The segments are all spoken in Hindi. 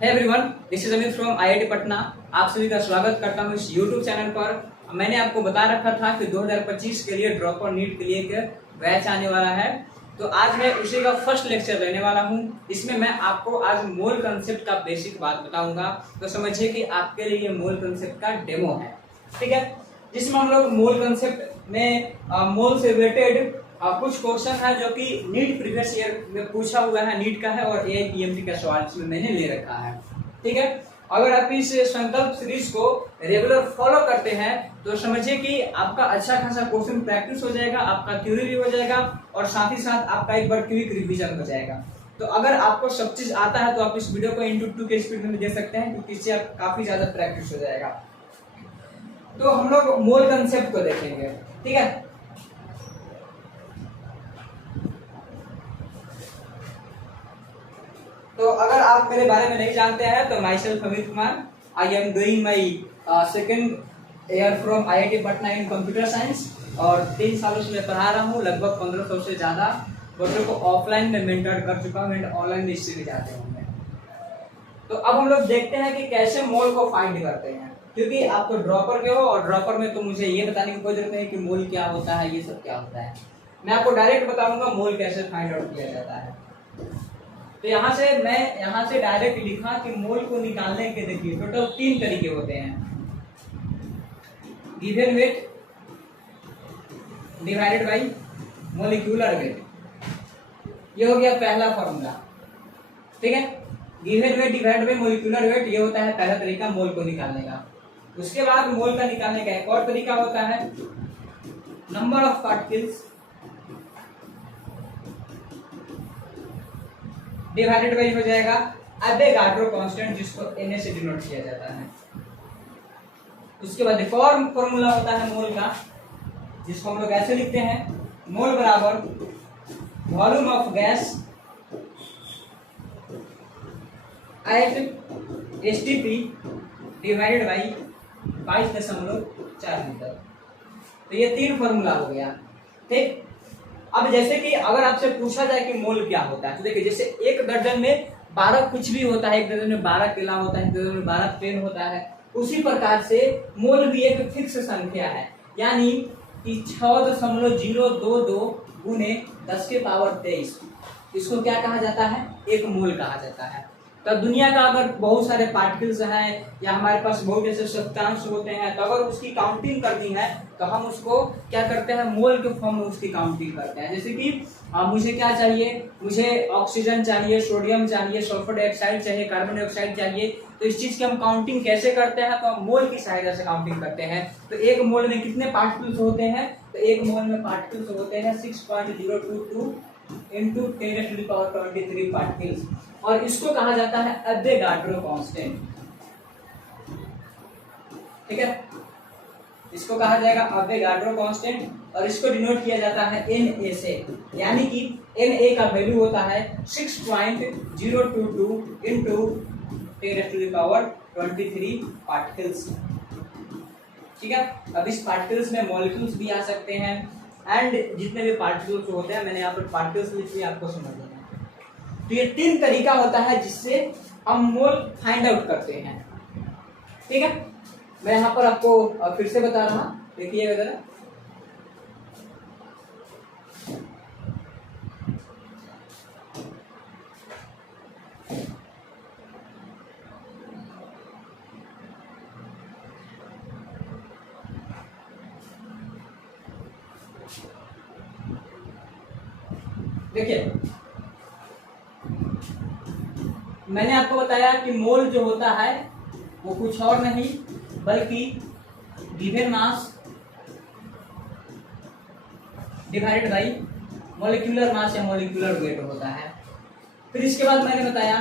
Hey everyone, this is Amit from IIT Patna. आप सभी का स्वागत करता हूं इस यूट्यूब चैनल पर। मैंने आपको बता रखा था कि 2025 के लिए ड्रॉप और नीट के लिए एक बैच आने वाला है, तो आज मैं उसी का फर्स्ट लेक्चर लेने वाला हूं। इसमें मैं आपको आज मोल कंसेप्ट का बेसिक बात बताऊंगा, तो समझिए कि आपके लिए ये मोल कंसेप्ट का डेमो है, ठीक है। जिसमें हम लोग मोल कंसेप्ट में मोल से रिलेटेड कुछ क्वेश्चन है जो कि नीट प्रीवियस ईयर में पूछा हुआ है, नीट का है और एआईपीएमटी का सवाल इसमें मैंने ले रखा है, ठीक है। अगर आप इस संकल्प सीरीज को रेगुलर फॉलो करते हैं तो समझिए कि आपका अच्छा खासा क्वेश्चन प्रैक्टिस हो जाएगा, आपका थ्योरी भी हो जाएगा और साथ ही साथ आपका एक बार क्विक रिवीजन हो जाएगा। तो अगर आपको सब चीज आता है तो आप इस वीडियो को इंटू 2 के स्पीड में दे सकते हैं, क्योंकि इससे आप काफी ज्यादा प्रैक्टिस हो जाएगा। तो हम लोग मोल कंसेप्ट को देखेंगे, ठीक है। तो अगर आप मेरे बारे में नहीं जानते हैं तो my self Amit Kumar, I am doing my second year from IIT Patna in computer science और 3 सालों से मैं पढ़ा रहा हूँ। लगभग 1500 से ज्यादा बच्चों को ऑफलाइन में मेंटर कर चुका हूँ एंड ऑनलाइन में इससे भी जाते होंगे। तो अब हम लोग देखते हैं कि कैसे मोल को फाइंड करते हैं, क्योंकि आप तो ड्रॉपर के हो और ड्रॉपर में तो मुझे ये बताने की कोई जरूरत नहीं कि मोल क्या होता है, ये सब क्या होता है। मैं आपको डायरेक्ट बताऊंगा मोल कैसे फाइंड आउट किया जाता है। तो यहाँ से डायरेक्ट लिखा कि मोल को निकालने के देखिए टोटल 3 तरीके होते हैं। Given weight divided by molecular weight, ये हो गया पहला फॉर्मूला, ठीक है। Given weight divided by molecular weight, ये होता है पहला तरीका मोल को निकालने का। उसके बाद मोल का निकालने का एक और तरीका होता है number of particles divided by हो जाएगा एवोगाड्रो कांस्टेंट, जिसको Na से डिनोट किया जाता है। उसके बाद एक और फॉर्मूला होता है मोल का, जिसको हम लोग ऐसे लिखते हैं मोल बराबर volume of gas at STP divided by 22.4 litre. तो ये 3 फॉर्मूला हो गया, ठीक। अब जैसे कि अगर आपसे पूछा जाए कि मोल क्या होता है, तो देखिए जैसे एक दर्जन में 12 कुछ भी होता है, एक दर्जन में 12 केला होता है, एक दर्जन में 12 पेन होता है, उसी प्रकार से मोल भी एक फिक्स संख्या है, यानी कि 6.022 गुने 10 के पावर 23, इसको क्या कहा जाता है, एक मोल कहा जाता है। तो दुनिया का अगर बहुत सारे पार्टिकल्स हैं या हमारे पास बहुत ऐसे सब्सटेंस होते हैं, तो अगर उसकी काउंटिंग करनी है तो हम उसको क्या करते हैं, मोल के फॉर्म में उसकी काउंटिंग करते हैं। जैसे कि मुझे क्या चाहिए, मुझे ऑक्सीजन चाहिए, सोडियम चाहिए, सल्फर डाइऑक्साइड चाहिए, कार्बन डाइऑक्साइड चाहिए, तो इस चीज की हम काउंटिंग कैसे करते हैं, तो हम मोल की सहायता से काउंटिंग करते हैं। तो एक मोल में कितने पार्टिकल्स होते हैं, तो एक मोल में पार्टिकल्स होते हैं 6.022 into 10⁻23 पार्टिकल्स, और इसको कहा जाता है एवोगाड्रो कांस्टेंट, ठीक है। इसको कहा जाएगा एवोगाड्रो कांस्टेंट और इसको डिनोट किया जाता है Na से, यानी कि Na का वैल्यू होता है 6.022 into 10⁻23 पार्टिकल्स, ठीक है। अब इस पार्टिकल्स में मॉलिक्यूल्स भी आ सकते हैं एंड जितने भी पार्टिकल्स होते हैं, मैंने यहाँ पर पार्टिकल्स लिख दिए, आपको समझ लेना है। तो ये 3 तरीका होता है जिससे हम मोल फाइंड आउट करते हैं, ठीक है। मैं यहाँ पर आपको फिर से बता रहा, देखिएगा जरा। देखिए मैंने आपको बताया कि मोल जो होता है वो कुछ और नहीं बल्कि given mass divided by molecular mass या मॉलिक्यूलर वेट होता है। फिर इसके बाद मैंने बताया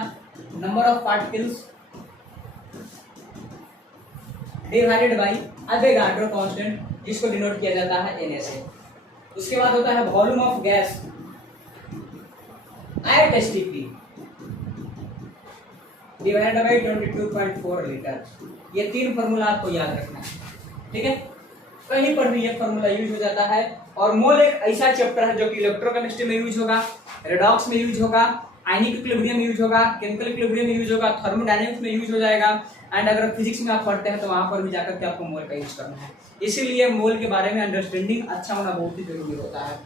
number of particles divided by Avogadro constant, जिसको डिनोट किया जाता है Na से। उसके बाद होता है volume of gas at STP divided by 22.4 litre. ये 3 फॉर्मूला आपको याद रखना है, ठीक है। कहीं पर भी ये फॉर्मूला यूज हो जाता है। और मोल एक ऐसा चैप्टर है जो कि इलेक्ट्रोकेमिस्ट्री में यूज होगा, रेडॉक्स में यूज होगा आयनिक इक्विलिब्रियम यूज होगा, केमिकल इक्विलिब्रियम यूज होगा, थर्मोडायनेमिक्स में यूज हो जाएगा, एंड अगर फिजिक्स में आप पढ़ते हैं तो वहां पर भी जाकर के आपको मोल का यूज करना है। इसीलिए मोल के बारे में अंडरस्टैंडिंग अच्छा होना बहुत ही जरूरी होता है।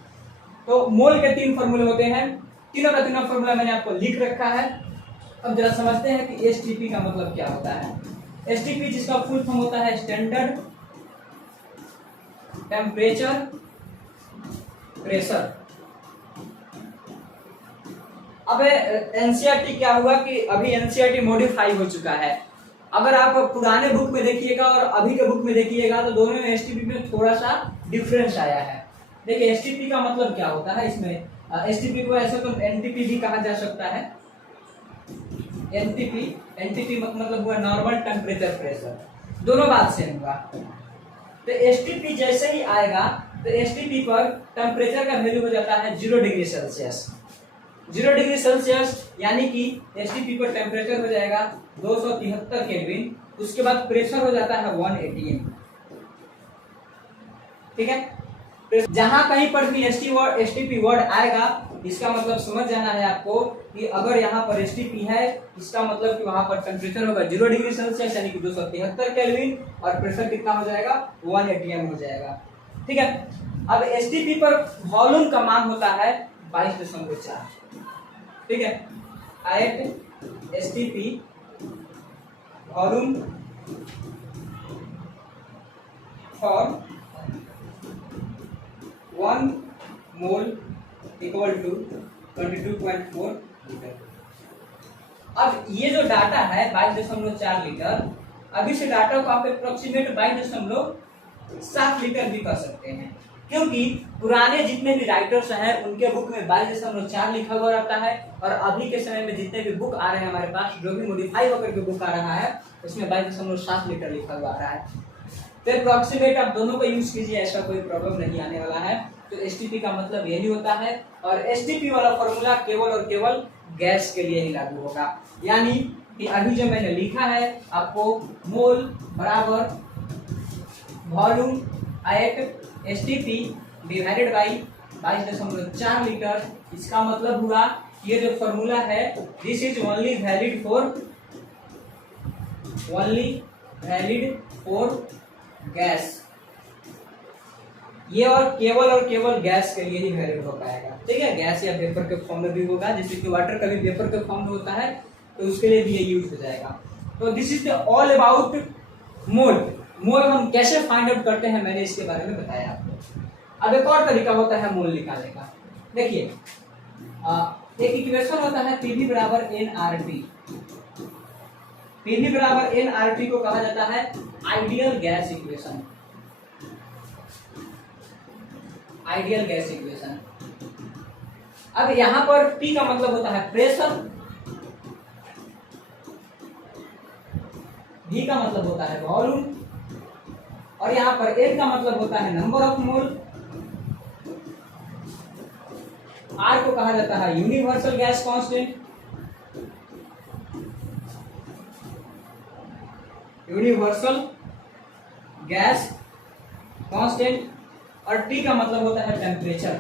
तो मोल के 3 फॉर्मूले होते हैं, तीनों का तीनों फॉर्मूला मैंने आपको लिख रखा है। अब जरा समझते हैं कि एसटीपी का मतलब क्या होता है। एसटीपी जिसका फुल फॉर्म होता है स्टैंडर्ड टेम्परेचर प्रेशर। अब एनसीईआरटी क्या हुआ कि अभी एनसीईआरटी मॉडिफाई हो चुका है। अगर आप पुराने बुक में देखिएगा और अभी के बुक में देखिएगा तो दोनों में एसटीपी में थोड़ा सा डिफरेंस आया है। देखिए एसटीपी का मतलब क्या होता है, इसमें एसटीपी को ऐसे तो एनटीपी भी कहा जा सकता है। एनटीपी मतलब हुआ नॉर्मल टेम्परेचर प्रेशर, दोनों बात सेम हुआ। तो एसटीपी जैसे ही आएगा तो एसटीपी पर टेम्परेचर का वैल्यू हो जाता है 0 डिग्री सेल्सियस। 0 डिग्री सेल्सियस यानी कि एसटीपी पर टेम्परेचर हो जाएगा 273 केल्विन, उसके बाद प्रेशर हो जाता है 1 atm। ठीक है, जहां कहीं पर भी एसटीपी वर्ड आएगा इसका मतलब समझ जाना है आपको कि अगर यहाँ पर एसटीपी है इसका मतलब कि वहां पर टेम्परेचर होगा 0 डिग्री सेल्सियस यानी कि 273 केल्विन और प्रेशर कितना हो जाएगा 1 atm हो जाएगा। ठीक है, अब एसटीपी पर वॉल्यूम का मान होता है 22.4। ठीक है, at STP volume for 1 mole equal to 22.4 litre. अब ये जो डाटा है 22.4 लीटर, अभी से डाटा को आप अप्रोक्सीमेट 22.7 लीटर भी कर सकते हैं, क्योंकि पुराने जितने भी राइटर्स हैं उनके बुक में 22.4 लिखा हुआ रहता है और अभी के समय में जितने भी बुक आ रहे हैं हमारे पास, जो भी मॉडिफाई होकर के बुक आ रहा है उसमें 22.7 लीटर लिखा हुआ आ रहा है। तो अप्रोक्सीमेट आप दोनों को यूज कीजिए, ऐसा कोई प्रॉब्लम नहीं आने वाला है। तो एसटीपी का मतलब यही होता है और एसटीपी वाला फॉर्मूला केवल और केवल गैस के लिए ही लागू होगा। यानी कि अभी जो मैंने लिखा है आपको मोल बराबर volume at STP divided by 22.4 litre, इसका मतलब हुआ ये जो फॉर्मूला है this is only valid for gas. ये और केवल गैस के लिए ही वैलिड हो पाएगा। ठीक है, गैस या वेपर के फॉर्म में भी होगा, जैसे कि वाटर कभी वेपर के फॉर्म में होता है तो उसके लिए भी ये यूज हो जाएगा। तो this is the all about mole हम कैसे फाइंड आउट करते हैं मैंने इसके बारे में बताया आपको। अब एक और तरीका होता है मोल निकालने का। देखिए एक इक्वेशन होता है पीवी बराबर एनआरटी। पीवी बराबर एनआरटी को कहा जाता है ideal gas equation. Ideal gas equation. अब यहां पर P का मतलब होता है प्रेशर, V का मतलब होता है वॉल्यूम और यहां पर N का मतलब होता है नंबर ऑफ मोल, R को कहा जाता है universal gas constant, universal gas constant और T का मतलब होता है टेम्परेचर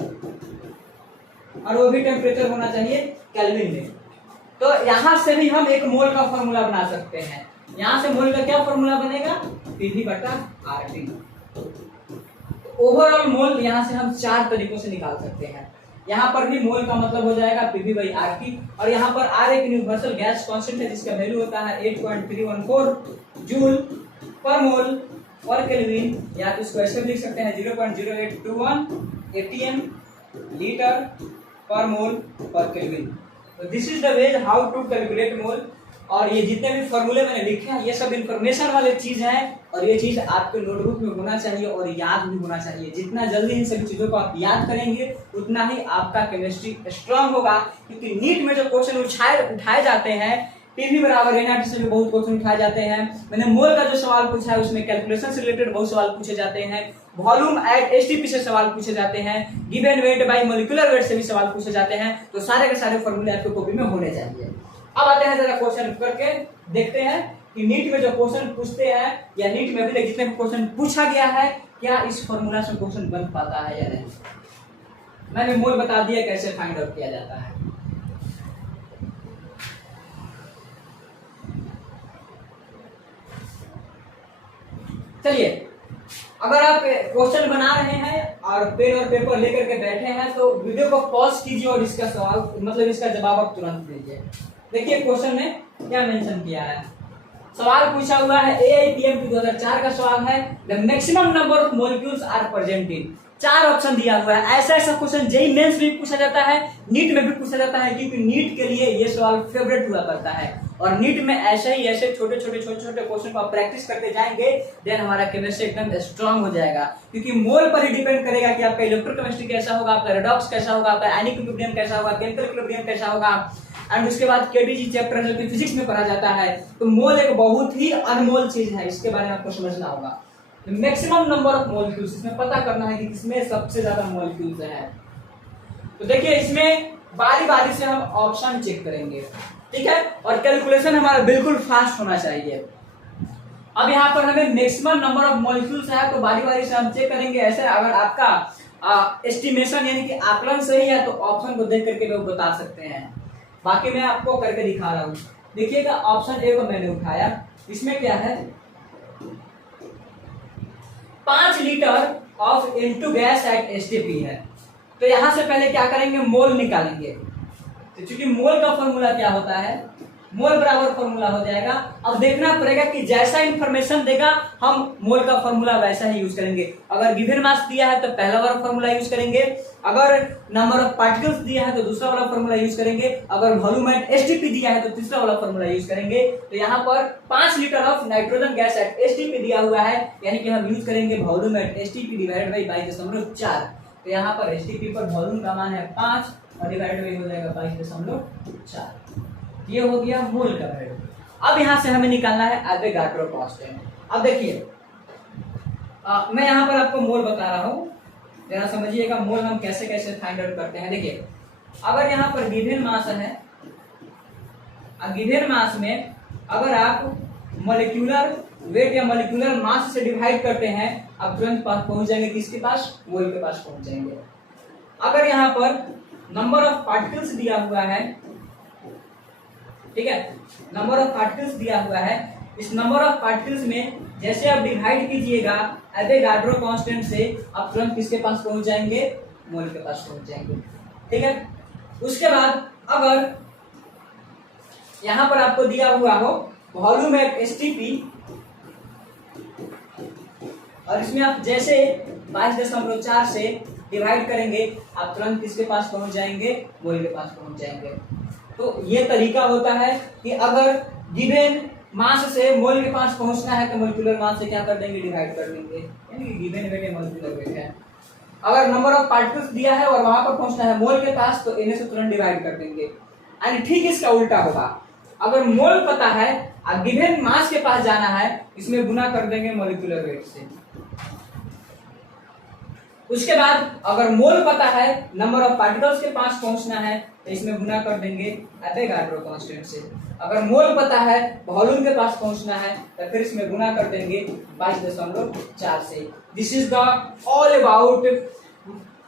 और वो भी टेम्परेचर होना चाहिए केल्विन में। तो यहां से भी हम एक मोल का फॉर्मूला बना सकते हैं। यहां से मोल का क्या फॉर्मूला बनेगा पीवी बटा आरटी। ओवरऑल मोल यहां से हम 4 तरीकों से निकाल सकते हैं। यहाँ पर भी मोल का मतलब हो जाएगा पीवी बाई आरटी और यहाँ पर आर एक यूनिवर्सल गैस कांस्टेंट है जिसका वैल्यू होता है 8.314 जूल पर मोल पर केल्विन, या तो इसको ऐसे लिख सकते हैं 0.0821 एटीएम लीटर पर मोल पर केल्विन। तो this is the way how to calculate mole. और ये जितने भी फॉर्मूले मैंने लिखे हैं ये सब इंफॉर्मेशन वाले चीज है और ये चीज आपके नोटबुक में होना चाहिए और याद भी होना चाहिए। जितना जल्दी इन सभी चीजों को आप याद करेंगे उतना ही आपका केमिस्ट्री स्ट्रांग होगा, क्योंकि नीट में जो क्वेश्चन उठाए जाते हैं पीवी बराबर एनआरटी से भी बहुत क्वेश्चन उठाए जाते हैं। मैंने मोल का जो सवाल पूछा है उसमें कैलकुलेशन से रिलेटेड बहुत सवाल पूछे जाते हैं, वॉल्यूम एट एसटीपी से सवाल पूछे जाते हैं, given weight by molecular weight से भी सवाल पूछे जाते हैं। तो सारे के सारे फॉर्मूले आपके कॉपी में होने चाहिए। अब आते हैं जरा क्वेश्चन करके देखते हैं कि नीट में जो क्वेश्चन पूछते हैं या नीट में अभी तक जितने भी क्वेश्चन पूछा गया है क्या इस फॉर्मूला से क्वेश्चन बन पाता है या नहीं। मैंने मोल बता दिया कैसे फाइंड आउट किया जाता है। चलिए, अगर आप क्वेश्चन बना रहे हैं और पेन और पेपर लेकर के बैठे हैं तो वीडियो को पॉज कीजिए और इसका सवाल मतलब इसका जवाब आप तुरंत दीजिए। देखिए क्वेश्चन में क्या मेंशन किया है। सवाल पूछा हुआ है AIPMT 2004 का सवाल है, the maximum number of molecules are present in. 4 option दिया हुआ है। ऐसा क्वेश्चन जेईई मेंस में भी पूछा जाता है, नीट में भी पूछा जाता है, क्योंकि नीट के लिए ये सवाल फेवरेट हुआ करता है। और नीट में ऐसे छोटे छोटे क्वेश्चन को आप प्रैक्टिस करते जाएंगे, देन हमारा केमिस्ट्री एकदम स्ट्रांग हो जाएगा। क्योंकि मोल पर ही डिपेंड करेगा कि आपका इलेक्ट्रोकेमिस्ट्री कैसा होगा, आपका रेडॉक्स कैसा होगा, आपका आयनिक इक्विलिब्रियम कैसा होगा, केमिकल इक्विलिब्रियम कैसा होगा। एंड उसके बाद केडीजी चैप्टर जो कि फिजिक्स में पढ़ा जाता है। तो मोल एक बहुत ही अनमोल चीज है, इसके बारे में आपको समझना होगा। मैक्सिमम नंबर ऑफ मॉलिक्यूल्स, इसमें पता करना है कि किसमें सबसे ज्यादा मॉलिक्यूल्स हैं। तो देखिए इसमें बारी बारी से हम ऑप्शन चेक करेंगे, ठीक है, और कैलकुलेशन हमारा बिल्कुल फास्ट होना चाहिए। अब यहाँ पर हमें मैक्सिमम नंबर ऑफ मॉलिक्यूल्स है तो बारी बारी से हम चेक करेंगे। ऐसे अगर आपका एस्टिमेशन यानी कि आकलन सही है तो ऑप्शन को देख करके लोग बता सकते हैं। बाकी मैं आपको करके दिखा रहा हूँ। देखिएगा ऑप्शन ए को मैंने उठाया, इसमें क्या है 5 litre of N2 gas at STP है। तो यहां से पहले क्या करेंगे, मोल निकालेंगे। तो चूंकि मोल का फॉर्मूला क्या होता है, मोल बराबर फॉर्मूला हो जाएगा। अब देखना पड़ेगा कि जैसा इंफॉर्मेशन देगा हम मोल का फॉर्मूला वैसा ही यूज करेंगे। अगर गिवन मास दिया है तो पहला वाला फॉर्मूला यूज करेंगे, अगर नंबर ऑफ पार्टिकल्स दिया है तो दूसरा वाला फॉर्मूला यूज करेंगे, अगर वॉल्यूम एट STP दिया है तो तीसरा वाला फॉर्मूला यूज करेंगे। तो यहाँ पर 5 litre of nitrogen gas at STP दिया हुआ है, यानी कि हम यूज करेंगे volume at STP divided by 22.4। तो यहाँ पर STP पर वॉल्यूम का मान है 5 और डिवाइड बाई हो जाएगा 22.4। ये हो गया मोल का वैल्यू। अब यहां से हमें निकालना है एवोगाड्रो कांस्टेंट। अब देखिए मैं यहां पर आपको मोल बता रहा हूं, जरा समझिएगा मोल हम कैसे कैसे फाइंड आउट करते हैं। देखिए अगर यहां पर गिवन मास है, गिवन मास में अगर आप मॉलिक्यूलर वेट या मॉलिक्यूलर मास से डिवाइड करते हैं, आप तुरंत पहुंच जाएंगे किसके पास, मोल के पास पहुंच जाएंगे। अगर यहां पर नंबर ऑफ पार्टिकल्स दिया हुआ है, ठीक है, नंबर ऑफ पार्टिकल्स दिया हुआ है, इस नंबर ऑफ पार्टिकल्स में जैसे आप डिवाइड कीजिएगा एवोगाड्रो कांस्टेंट से, आप तुरंत किसके पास पहुंच जाएंगे, मोल के पास पहुंच जाएंगे, ठीक है। उसके बाद अगर यहां पर आपको दिया हुआ हो वॉल्यूम एट STP और इसमें आप जैसे 22.4 से डिवाइड करेंगे, आप तुरंत किसके पास पहुंच जाएंगे, मोल के पास पहुंच जाएंगे। तो ये तरीका होता है कि अगर गिवन मास से मोल के पास पहुंचना है तो मॉलिक्यूलर मास से क्या कर देंगे, डिवाइड कर देंगे, यानी कि गिवन वेट है मॉलिक्यूलर वेट है। अगर नंबर ऑफ पार्टिकल्स दिया है और वहां पर पहुंचना है मोल के पास तो इन्हें से तुरंत डिवाइड कर देंगे। एंड ठीक इसका उल्टा होगा, अगर मोल पता है और गिवन मास के पास जाना है, इसमें गुना कर देंगे मॉलिक्यूलर वेट से। उसके बाद अगर मोल पता है, नंबर ऑफ पार्टिकल्स के पास पहुंचना है, तो इसमें गुना कर देंगे एवोगाड्रो कांस्टेंट से। अगर मोल पता है, वॉल्यूम के पास पहुंचना है, तो फिर इसमें गुना कर देंगे 22.4 से। This is the all about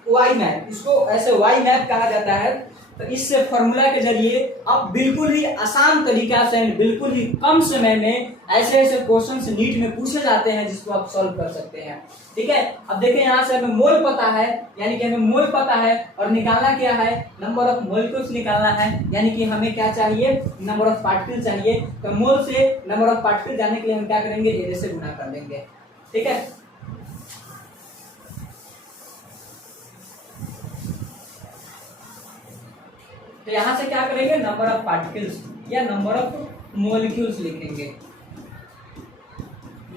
Y map. इसको ऐसे वाई मैप कहा जाता है। तो इस फॉर्मूला के जरिए आप बिल्कुल ही आसान तरीका से बिल्कुल ही कम समय में ऐसे ऐसे क्वेश्चन नीट में पूछे जाते हैं जिसको आप सॉल्व कर सकते हैं, ठीक है। अब देखिए यहाँ से हमें मोल पता है, यानी कि हमें मोल पता है और निकालना क्या है, नंबर ऑफ मॉलिक्यूल्स निकालना है, यानी कि हमें क्या चाहिए, नंबर ऑफ पार्टिकल चाहिए। तो मोल से नंबर ऑफ पार्टिकल जाने के लिए हम क्या करेंगे, एरे से गुना कर देंगे, ठीक है। तो यहां से क्या करेंगे, नंबर ऑफ पार्टिकल्स या नंबर ऑफ मॉलिक्यूल्स लिखेंगे।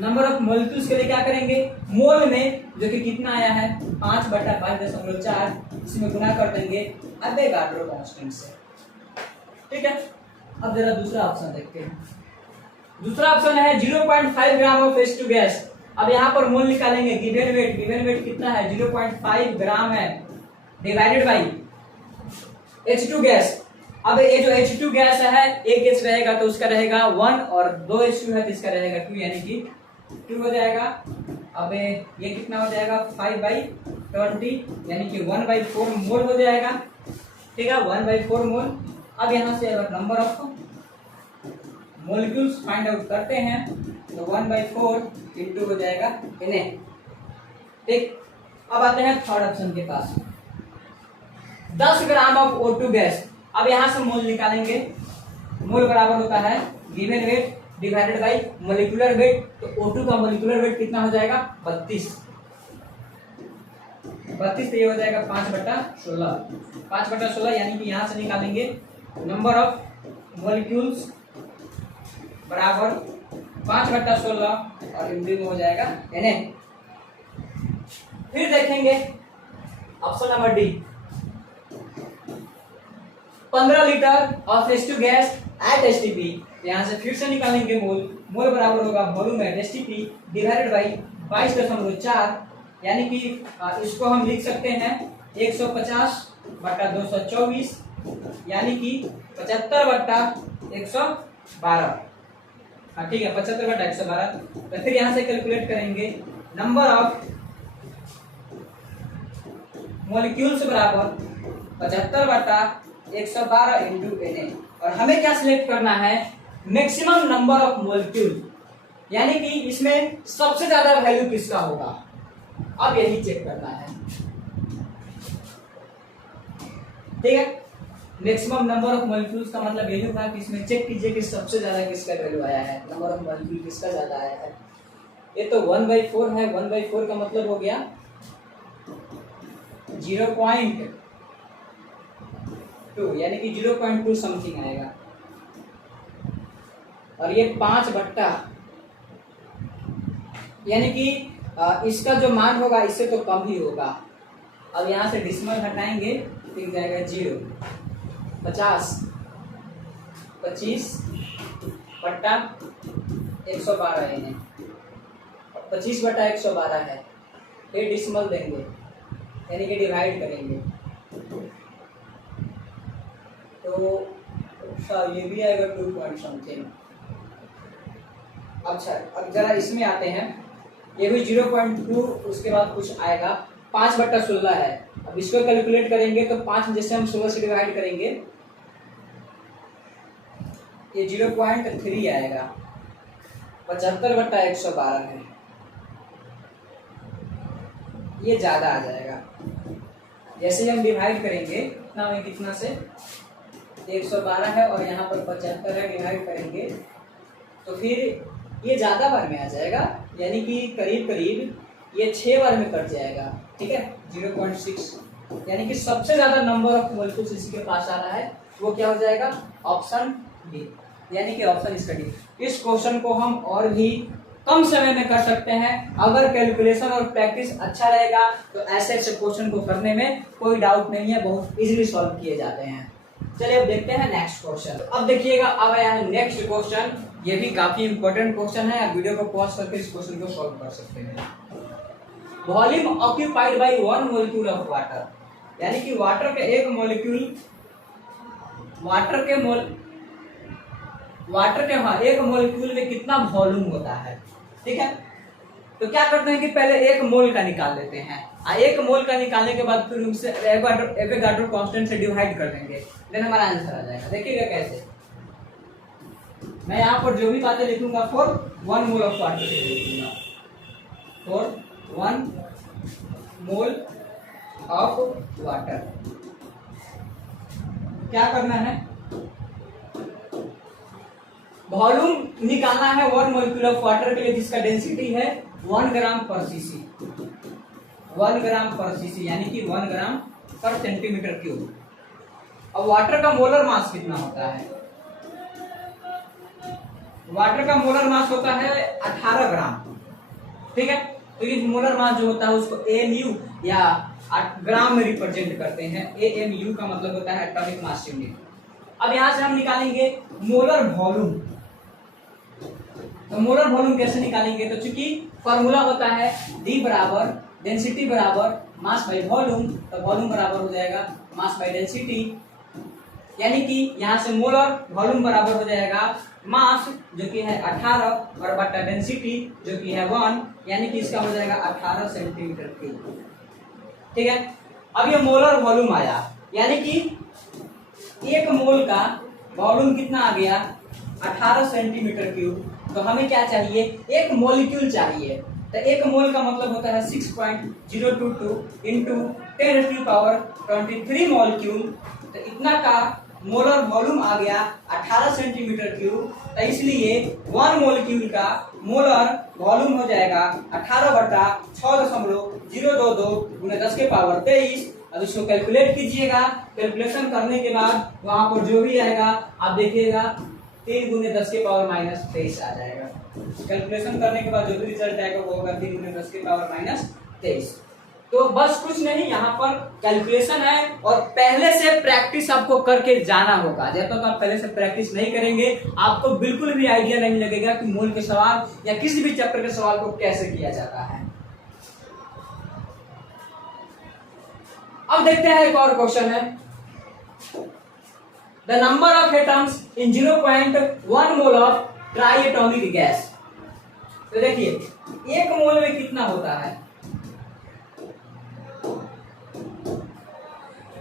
नंबर ऑफ मॉलिक्यूल्स के लिए क्या करेंगे, मोल में जो कि कितना आया है 5/22.4, इसमें गुना कर देंगे एवोगाड्रो कांस्टेंट से, ठीक है। अब जरा दूसरा ऑप्शन देखते हैं। दूसरा ऑप्शन है 0.5 ग्राम ऑफ H2 गैस। अब यहाँ पर मोल निकालेंगे, गिवन वेट कितना है 0.5 ग्राम है, डिवाइडेड बाई H2 गैस। अब ये जो H2 गैस है, एक H रहेगा तो उसका रहेगा 1 और 2 H2 है तो इसका रहेगा 2, यानी कि 2 हो जाएगा। अब ये कितना हो जाएगा 5/20, यानी कि 1/4 मोल हो जाएगा, ठीक है, 1/4 मोल। अब यहाँ से अगर number of molecules find out करते हैं, तो 1/4 इंटू हो जाएगा Na। ठीक, अब आते हैं थर्ड ऑप्शन के पास। 10 ग्राम ऑफ O2 गैस। अब यहां से मोल निकालेंगे। मोल बराबर होता है given weight divided by molecular weight. तो O2 का मोलिकुलर वेट कितना हो जाएगा? 32। तो ये हो जाएगा 5/16। 5/16 यानी कि यहां से निकालेंगे नंबर ऑफ मॉलिक्यूल्स बराबर 5/16 और इंटू में हो जाएगा Na। फिर देखेंगे option number D. 15 litre of H2 gas at STP। यहाँ से फिर से निकालेंगे मोल। मोल बराबर होगा volume at STP divided by 22.4, यानी कि इसको हम लिख सकते हैं 150/224, यानी कि 75/112। हाँ ठीक है, 75/112। तो फिर यहाँ से कैलकुलेट करेंगे नंबर ऑफ मॉलिक्यूल्स बराबर 75/112 इंटू Na। और हमें क्या सिलेक्ट करना है? मैक्सिमम नंबर ऑफ मॉलिक्यूल, यानी कि इसमें सबसे ज्यादा वैल्यू किसका होगा, अब यही चेक करना है। ठीक है, मैक्सिमम नंबर ऑफ मॉलिक्यूल्स का मतलब यही होगा कि इसमें चेक कीजिए कि सबसे ज्यादा किसका वैल्यू आया है, नंबर ऑफ मॉलिक्यूल किसका ज्यादा आया है। ये तो 1/4 है। 1/4 का मतलब हो गया 0.2, यानी कि 0.2 समथिंग आएगा। और ये 5 यानी कि इसका जो मान होगा इससे तो कम ही होगा। अब यहाँ से डिसिमल हटाएंगे, दिख जाएगा 0। 50 25/112 है, 25/112 है। ये डिसिमल देंगे यानी कि डिवाइड करेंगे, तो ये भी आएगा 2 पॉइंट समथिंग। अच्छा, अब जरा इसमें आते हैं। ये भी 0.2, उसके बाद कुछ आएगा 5/16 है। अब इसको कैलकुलेट करेंगे तो 5 जैसे हम 16 से डिवाइड करेंगे ये 0.3 आएगा। 75/112 है, ये ज्यादा आ जाएगा। जैसे हम डिवाइड करेंगे कितना से 112 है और यहाँ पर 75 है, डिवाइड करेंगे तो फिर ये ज्यादा बार में आ जाएगा, यानी कि करीब करीब ये 6 बार में कट जाएगा। ठीक है, 0.6, यानी कि सबसे ज्यादा नंबर ऑफ मॉलिक्यूल्स इसी के पास आ रहा है, वो क्या हो जाएगा? ऑप्शन डी, यानी कि ऑप्शन इसका डी। इस क्वेश्चन को हम और भी कम समय में कर सकते हैं। अगर कैलकुलेशन और प्रैक्टिस अच्छा रहेगा तो ऐसे ऐसे क्वेश्चन को करने में कोई डाउट नहीं है, बहुत इजीली सॉल्व किए जाते हैं। चलिए अब देखते हैं नेक्स्ट क्वेश्चन। अब देखिएगा, अब आया है नेक्स्ट क्वेश्चन। ये भी काफी इंपॉर्टेंट क्वेश्चन है, आप वीडियो को पॉज करके इस क्वेश्चन को सॉल्व कर सकते हैं। Volume occupied by 1 molecule of water, यानी कि वाटर के एक मॉलिक्यूल एक मॉलिक्यूल में कितना वॉल्यूम होता है। ठीक है, तो क्या करते हैं कि पहले 1 मोल का निकाल लेते हैं। 1 मोल का निकालने के बाद फिर उनसे एवोगाड्रो कांस्टेंट से डिवाइड कर देंगे, देन हमारा आंसर आ जाएगा। देखिएगा कैसे। मैं यहाँ पर जो भी बातें लिखूंगा फॉर 1 मोल ऑफ वाटर से लिखूंगा, फॉर 1 मोल ऑफ वाटर। क्या करना है? वॉल्यूम निकालना है 1 मॉलिक्यूल ऑफ वाटर के लिए, जिसका डेंसिटी है 1 ग्राम पर सीसी। 1 ग्राम पर सीसी यानी कि 1 ग्राम पर सेंटीमीटर क्यूब। अब वाटर का मोलर मास कितना होता है? वाटर का मोलर मास होता है 18 ग्राम। ठीक है, तो ये मोलर मास जो होता है उसको AMU या ग्राम में रिप्रेजेंट करते हैं। AMU का मतलब होता है एटॉमिक मास यूनिट। अब यहां से हम निकालेंगे मोलर वॉल्यूम। तो मोलर वॉल्यूम कैसे निकालेंगे? तो चूंकि फॉर्मूला होता है D बराबर डेंसिटी बराबर मास बाई वॉल्यूम, तो वॉल्यूम बराबर हो जाएगा मास बाई डेंसिटी, यानी कि यहाँ से मोलर वॉल्यूम बराबर हो जाएगा मास जो कि है 18 और बटा डेंसिटी जो कि है 1, यानी कि इसका हो जाएगा 18 सेंटीमीटर क्यूब। ठीक है, अब ये मोलर वॉल्यूम आया, यानी कि 1 मोल का वॉल्यूम कितना आ गया? 18 सेंटीमीटर क्यूब। तो हमें क्या चाहिए, एक मॉलिक्यूल चाहिए। तो एक मोल का मतलब होता है 6.022 इंटू 10⁻23 मॉलिक्यूल। तो इतना का मोलर वॉल्यूम आ गया 18 सेंटीमीटर क्यूब। तो इसलिए 1 मॉलिक्यूल का मोलर वॉल्यूम हो जाएगा 18/6.022 × 10⁻23। अब इसको कैलकुलेट कीजिएगा। कैलकुलेशन करने के बाद वहां पर जो भी आएगा आप देखिएगा 3 × 10⁻23 आ जाएगा। कैलकुलेशन करने के बाद जो भी रिजल्ट आएगा वो होगा 3 × 10⁻23। तो बस कुछ नहीं, यहाँ पर कैलकुलेशन है और पहले से प्रैक्टिस आपको करके जाना होगा। जब तक आप पहले से प्रैक्टिस नहीं करेंगे आपको बिल्कुल भी आइडिया नहीं लगेगा कि मोल के सवाल या किसी भी चैप्टर के सवाल को कैसे किया जाता है। अब देखते हैं एक और क्वेश्चन है। The number of atoms in 0.1 mole of triatomic gas. तो देखिए एक मोल में कितना होता है,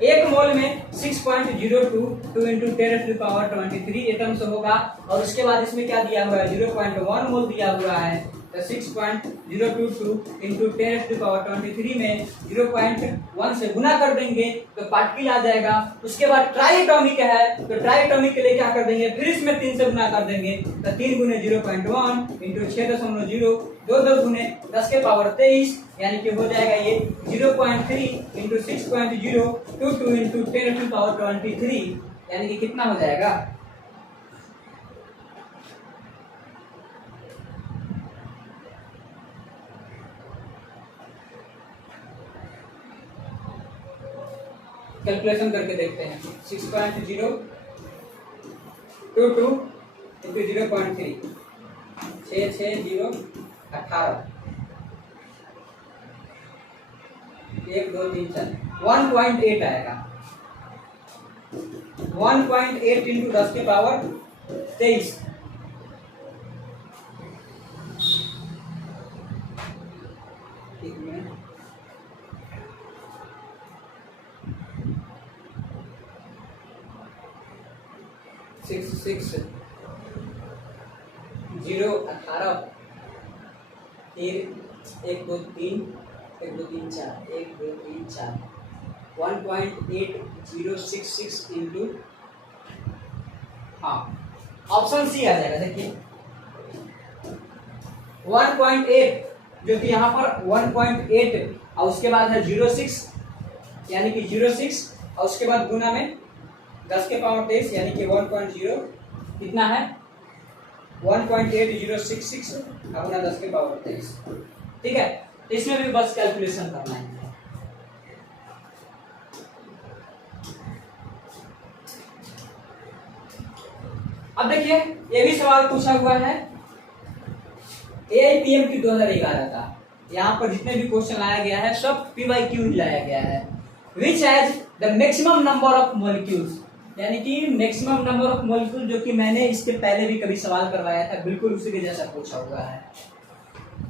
एक मोल में 6.022 इंटू 10⁻23 एटम्स होगा। और उसके बाद इसमें क्या दिया हुआ है, 0.1 मोल दिया हुआ है। तो 6.022 इंटू 10⁻23 में 0.1 से गुना कर देंगे तो पार्टिकल आ जाएगा। उसके बाद ट्राइएटॉमिक है तो ट्राइएटॉमिक के लिए क्या कर देंगे, फिर इसमें 3 से गुना कर देंगे। तो 3 × 0.1 इंटू 6.0 2 × 10⁻23 यानी कि हो जाएगा ये 0.3 इंटू 6.022 इंटू 10⁻23 यानी कि कितना हो जाएगा, कैलकुलेशन करके देखते हैं। 6.022 इंटू 0.3 660 18 1 2 3 4 1.8 आएगा। 1.8 इंटू 10⁻23 660 18 1 2 3 1 2 3 4 1 2 3 4 1.8066 इंटू, हाँ ऑप्शन सी आ जाएगा। देखिए 1.8 जो कि यहाँ पर 1.8 और उसके बाद है 06 यानी कि 06 और उसके बाद गुना में 10⁻23 यानी कि 1.0 कितना है 1.8066 गुना 10⁻23। ठीक है, इसमें भी बस कैलकुलेशन करना है। अब देखिए ये भी सवाल पूछा हुआ है AIPM की 2011 का। यहाँ पर जितने भी क्वेश्चन लाया गया है सब PYQ लाया गया है। Which has the maximum number of molecules, यानी कि मैक्सिमम नंबर ऑफ मॉलिक्यूल, जो कि मैंने इसके पहले भी कभी सवाल करवाया था, बिल्कुल उसी के जैसा पूछा हुआ है।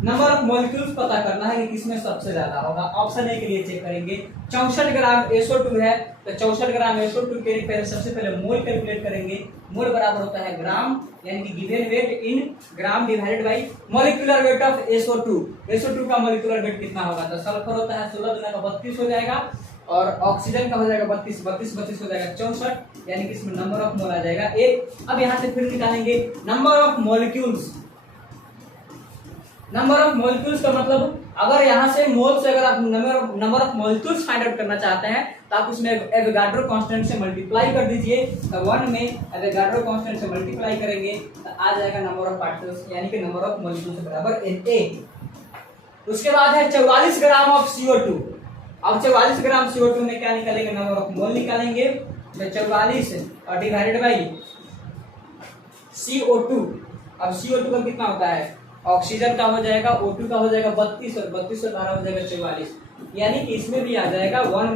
नंबर ऑफ मॉलिक्यूल्स पता करना है कि किसमें सबसे ज्यादा होगा। ऑप्शन ए के लिए चेक करेंगे। 64 ग्राम SO2 है तो 64 ग्राम SO2 के लिए सबसे पहले मोल कैलकुलेट करेंगे। मोल बराबर होता है ग्राम यानी कि given weight in gram divided by molecular weight of SO2। SO2 का मॉलिक्यूलर वेट कितना होगा, तो सल्फर होता है 16 × 32 हो जाएगा और ऑक्सीजन का हो जाएगा 32 हो जाएगा 64 यानी कि इसमें नंबर ऑफ मोल आ जाएगा 1। अब यहाँ से फिर निकालेंगे number of molecules. Number of molecules का मतलब अगर यहाँ से मोल से अगर आप number of molecules find out करना चाहते हैं तो आप उसमें एवोगाड्रो कांस्टेंट से मल्टीप्लाई कर दीजिए। तो 1 में एवोगाड्रो कांस्टेंट से मल्टीप्लाई करेंगे तो आ जाएगा नंबर ऑफ पार्टिकल्स यानी कि नंबर ऑफ मॉलिक्यूल्स बराबर Na। उसके बाद है 44 ग्राम ऑफ CO2। अब 44 ग्राम CO2 में क्या निकालेंगे, नंबर ऑफ मोल निकालेंगे। 44 और डिवाइडेड बाई CO2। अब CO2 का कितना होता है, ऑक्सीजन का हो जाएगा, O2 का हो जाएगा 32 और 32 से 12 हो जाएगा 44 यानी कि इसमें भी आ जाएगा 1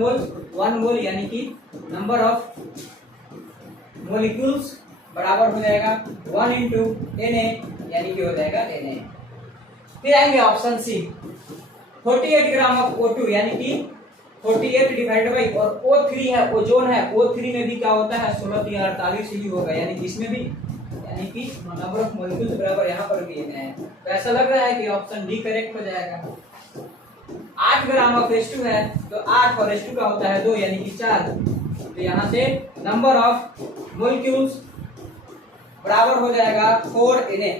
मोल यानी कि नंबर ऑफ मॉलिक्यूल्स बराबर हो जाएगा 1 इंटू Na यानी कि हो जाएगा Na। फिर आएंगे option C 48 gram of O2 यानी कि 48 डिवाइडेड बाई और O3 है, ओजोन है, O3 में भी क्या होता है 16 या 48 ही होगा यानी कि इसमें भी यानी कि नंबर ऑफ मॉलिक्यूल्स बराबर यहाँ पर भी n है। तो ऐसा लग रहा है कि ऑप्शन डी करेक्ट हो जाएगा। 8 ग्राम ऑफ H2 है तो 8 और H2 का होता है 2 यानी कि 4। तो यहाँ से नंबर ऑफ मॉलिक्यूल्स बराबर हो जाएगा 4Na।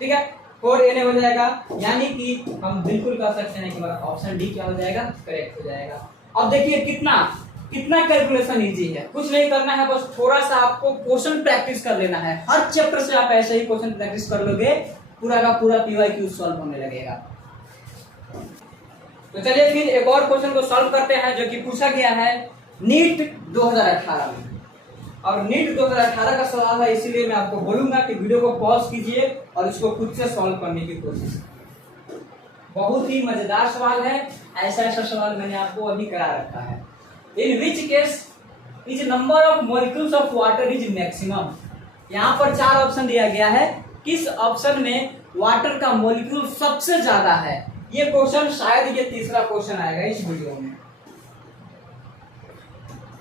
ठीक है, 4Na हो जाएगा, यानी कि हम बिल्कुल कह सकते हैं कि हमारा ऑप्शन डी क्या हो जाएगा, करेक्ट हो जाएगा। अब देखिए कितना कैलकुलेशन इजी है, कुछ नहीं करना है, बस थोड़ा सा आपको क्वेश्चन प्रैक्टिस कर लेना है। हर चैप्टर से आप ऐसे ही क्वेश्चन प्रैक्टिस कर लोगे, पूरा का पूरा PYQ सॉल्व होने लगेगा। तो चलिए फिर एक और क्वेश्चन को सॉल्व करते हैं जो कि पूछा गया है नीट 2018 में। और नीट 2018 का सवाल है, इसीलिए मैं आपको बोलूंगा कि वीडियो को पॉज कीजिए और इसको खुद से सॉल्व करने की कोशिश कीजिए। बहुत ही मजेदार सवाल है, ऐसा सवाल मैंने आपको अभी करा रखा है। In which case is number of molecules of water is maximum. यहाँ पर 4 ऑप्शन दिया गया है, किस ऑप्शन में वाटर का मॉलिक्यूल सबसे ज्यादा है। ये क्वेश्चन शायद ये तीसरा क्वेश्चन आएगा इस वीडियो में।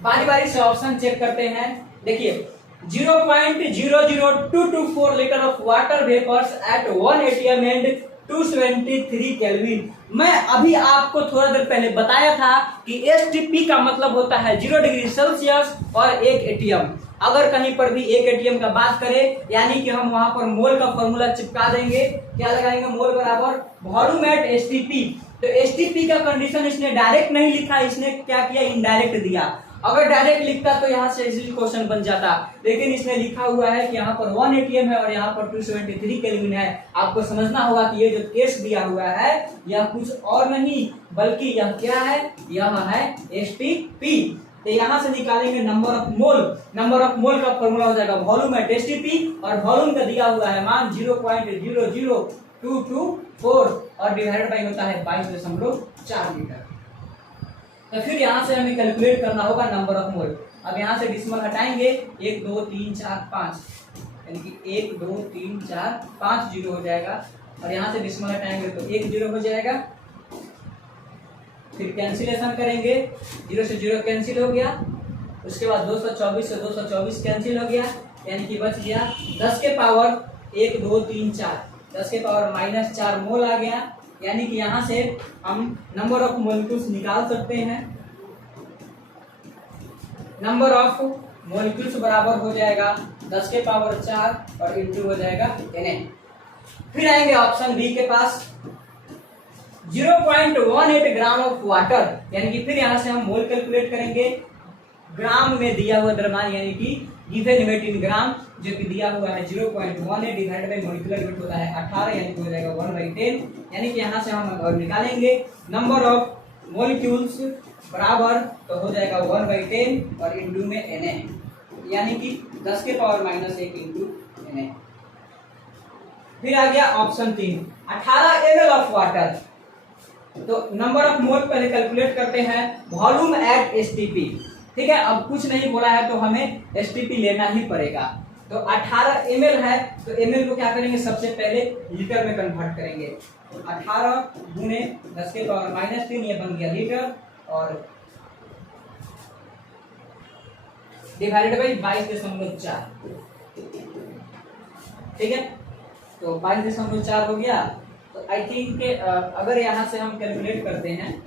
बारी बारी से ऑप्शन चेक करते हैं। देखिए 0.00224 litre of water vapours at 1 atm and 273 kelvin. मैं अभी आपको थोड़ा देर पहले बताया था कि STP का मतलब होता है 0 डिग्री सेल्सियस और 1 atm। अगर कहीं पर भी 1 atm का बात करें, यानी कि हम वहां पर मोल का फॉर्मूला चिपका देंगे। क्या लगाएंगे, मोल बराबर वॉल्यूम एट STP। तो STP का कंडीशन इसने डायरेक्ट नहीं लिखा, इसने क्या किया, इनडायरेक्ट दिया। अगर डायरेक्ट लिखता तो यहाँ से इजीली क्वेश्चन बन जाता, लेकिन इसने लिखा हुआ है कि यहाँ पर 1 atm है और यहाँ पर 273 केल्विन है। आपको समझना होगा कि ये जो केस दिया हुआ है यह कुछ और नहीं बल्कि यह क्या है, यह है STP। तो यहाँ से निकालेंगे number of mole. Number of mole का फॉर्मूला हो जाएगा वॉल्यूम एट STP, और वॉल्यूम का दिया हुआ है मान 0.00224 और डिवाइडेड बाई होता है 22.4 लीटर। तो फिर यहाँ से हमें कैलकुलेट करना होगा नंबर ऑफ मोल। अब यहाँ से डिसिमल हटाएंगे, 1 2 3 4 5, यानी कि 1 2 3 4 5 जीरो हो जाएगा। और यहाँ से डिसिमल हटाएंगे तो 1 जीरो हो जाएगा। फिर कैंसिलेशन करेंगे, 0 से 0 कैंसिल हो गया। उसके बाद 224 से 224 कैंसिल हो गया, यानी कि बच गया 10 के पावर 1 2 3 4, 10 के पावर -4 मोल आ गया। यानी कि यहाँ से हम नंबर ऑफ मॉलिक्यूल्स निकाल सकते हैं। नंबर ऑफ मॉलिक्यूल्स बराबर हो जाएगा 10 के पावर 4 और इंटू हो जाएगा Na। फिर आएंगे ऑप्शन बी के पास, 0.18 ग्राम ऑफ वाटर, यानी कि फिर यहाँ से हम मोल कैलकुलेट करेंगे। ग्राम में दिया हुआ द्रव्यमान यानी कि गिवन वेट इन ग्राम, जो कि दिया हुआ है 0.18 डिवाइडेड बाय मॉलिक्यूलर वेट होता है 18, यानी कि हो जाएगा 1/10। यानी कि यहाँ से हम और निकालेंगे नंबर ऑफ मॉलिक्यूल्स बराबर तो हो जाएगा 1/10 और इंटू में Na, यानी कि 10 के पावर -1 इंटू Na। फिर आ गया ऑप्शन 3, 18 ml ऑफ वाटर। तो नंबर ऑफ मोल पहले कैलकुलेट करते हैं, वॉल्यूम एट STP। ठीक है, अब कुछ नहीं बोला है तो हमें STP लेना ही पड़ेगा। तो 18 ml है तो ml को क्या करेंगे, सबसे पहले लीटर में कन्वर्ट करेंगे। तो 18 गुने 10 के पावर -3, ये बन गया लीटर, और डिवाइडेड बाई 22.4। ठीक है, तो 22.4 हो गया। तो आई थिंक अगर यहाँ से हम कैलकुलेट करते हैं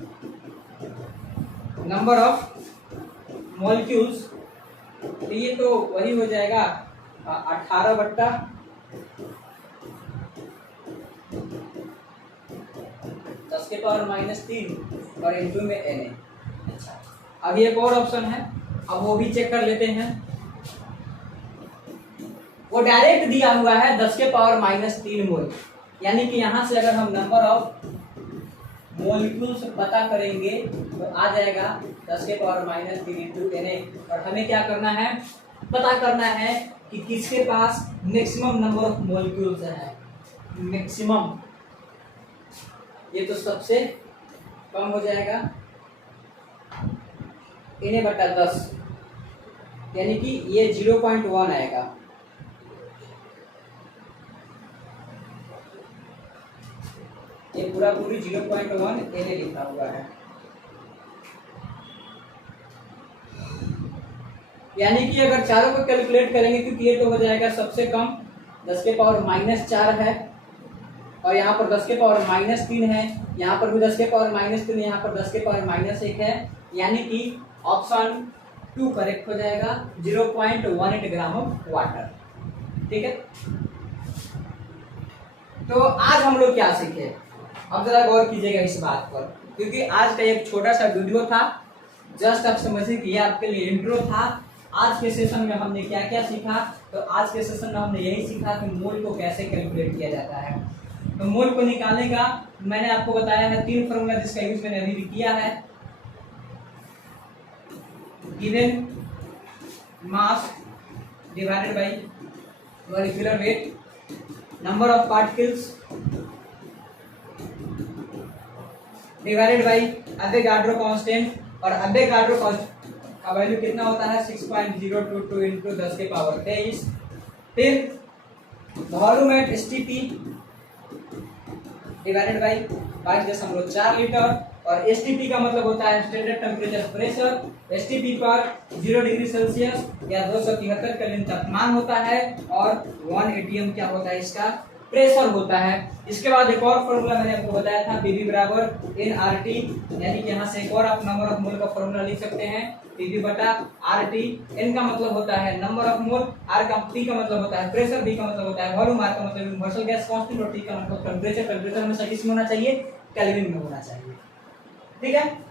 नंबर ऑफ मॉलिक्यूल्स, तो ये तो वही हो जाएगा 18 बट्टा 10 के पावर -3 और इंटू में Na। अच्छा, अभी एक और ऑप्शन है, अब वो भी चेक कर लेते हैं। वो डायरेक्ट दिया हुआ है 10 के पावर -3 मोल, यानी कि यहाँ से अगर हम नंबर ऑफ मॉलिक्यूल्स पता करेंगे तो आ जाएगा 10 के पावर -3 इंटू Na। और हमें क्या करना है, पता करना है कि किसके पास मैक्सिमम नंबर ऑफ मॉलिक्यूल्स है। मैक्सिमम ये तो सबसे कम हो जाएगा Na/10, यानी कि ये 0.1 आएगा। ये पूरा पूरी 0.1 Na लिखा हुआ है। यानी कि अगर चारों को कैलकुलेट करेंगे, क्योंकि ये तो हो जाएगा सबसे कम 10 के पावर -4 है, और यहाँ पर 10 के पावर -3 है, यहाँ पर भी 10 के पावर -3, यहाँ पर 10 के पावर -1 है, यानी कि ऑप्शन 2 करेक्ट हो जाएगा, 0.18 ग्राम ऑफ वाटर। ठीक है, तो आज हम लोग क्या सीखे, अब जरा गौर कीजिएगा इस बात पर, क्योंकि आज का एक छोटा सा वीडियो था, जस्ट आप समझिए कि ये आपके लिए इंट्रो था। आज के सेशन में हमने क्या क्या सीखा, तो आज के सेशन में हमने यही सीखा कि मोल को कैसे कैलकुलेट किया जाता है। तो मोल को निकालने का मैंने आपको बताया है 3 फॉर्मूला, जिसका यूज मैंने अभी भी किया है। Given mass divided by molecular weight, number of particles divided by Avogadro constant, और एवोगाड्रो कांस्टेंट का वैल्यू कितना होता है 6.022 इंटू 10 के पावर 23। फिर volume at STP divided by 5.4 litre, और एसटीपी का मतलब होता है स्टैंडर्ड टेम्परेचर प्रेशर। एसटीपी पर 0 डिग्री सेल्सियस या 273 केल्विन तापमान होता है, और 1 एटीएम क्या होता है, इसका प्रेशर होता है। इसके बाद एक और फॉर्मूला मैंने आपको बताया था, पीवी बराबर एनआरटी, यानी कि यहाँ से एक और आप नंबर ऑफ मोल का फॉर्मूला लिख सकते हैं, पीवी बटा आरटी। एन का मतलब होता है नंबर ऑफ मोल, आर का टी का मतलब होता है प्रेशर, बी का मतलब होता है वॉल्यूम, आर का मतलब यूनिवर्सल गैस कांस्टेंट, और टी का मतलब टेम्परेचर। टेम्परेचर हमेशा किस में होना चाहिए, केल्विन में होना चाहिए। ठीक है,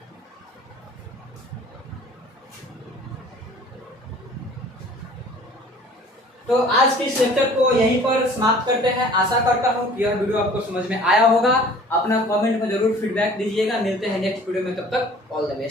तो आज के इस लेक्चर को यहीं पर समाप्त करते हैं। आशा करता हूं कि यह वीडियो आपको समझ में आया होगा। अपना कमेंट में जरूर फीडबैक दीजिएगा। मिलते हैं नेक्स्ट वीडियो में, तब तक ऑल द बेस्ट।